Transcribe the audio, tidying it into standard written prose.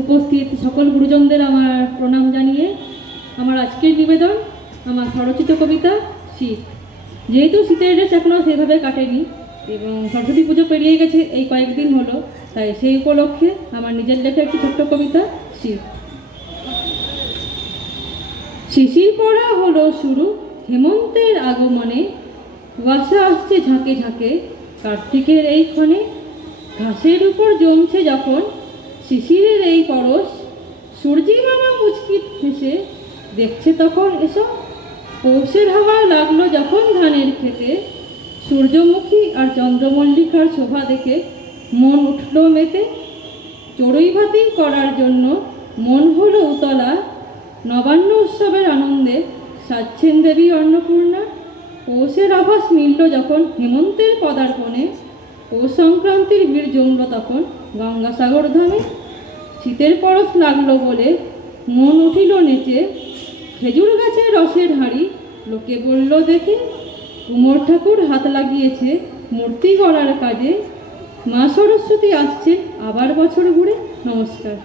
উপস্থিত সকল গুরুজনদের আমার প্রণাম জানিয়ে আমার আজকের নিবেদন আমার স্বরচিত কবিতা শীত। যেহেতু শীতের রেশ এখনও সেভাবে কাটেনি এবং সরস্বতী পুজো পেরিয়ে গেছে এই কয়েকদিন হলো, তাই সেই উপলক্ষে আমার নিজের লেখা একটি ছোট্ট কবিতা শীত। শিশির পড়া হলো শুরু হেমন্তের আগমনে, কুয়াশা আসছে ঝাঁকে ঝাঁকে কার্তিকের এই ক্ষণে, ঘাসের উপর জমছে যখন শিশিরের এই পরশ, সূর্যি মামা মুচকি হেসে দেখছে তখন এসব। পৌষের হাওয়া লাগলো যখন ধানের খেতে, সূর্যমুখী আর চন্দ্রমল্লিকার শোভা দেখে মন উঠল মেতে। চড়ুই ভাতি করার জন্য মন হলো উতলা, নবান্ন উৎসবের আনন্দে সাজছেন দেবী অন্নপূর্ণা। পৌষের আভাস মিলল যখন হেমন্তের পদার্পণে, পৌষ সংক্রান্তির ভিড় জমল তখন গঙ্গাসাগর ধামে। শীতের পরশ লাগলো বলে মন উঠিল নেচে, খেজুর গাছের রসের হাঁড়ি লোকে বলল দেখে, কুমোর ঠাকুর হাত লাগিয়েছে মূর্তি গড়ার কাজে। মা সরস্বতী আসছে আবার বছর ঘুরে। নমস্কার।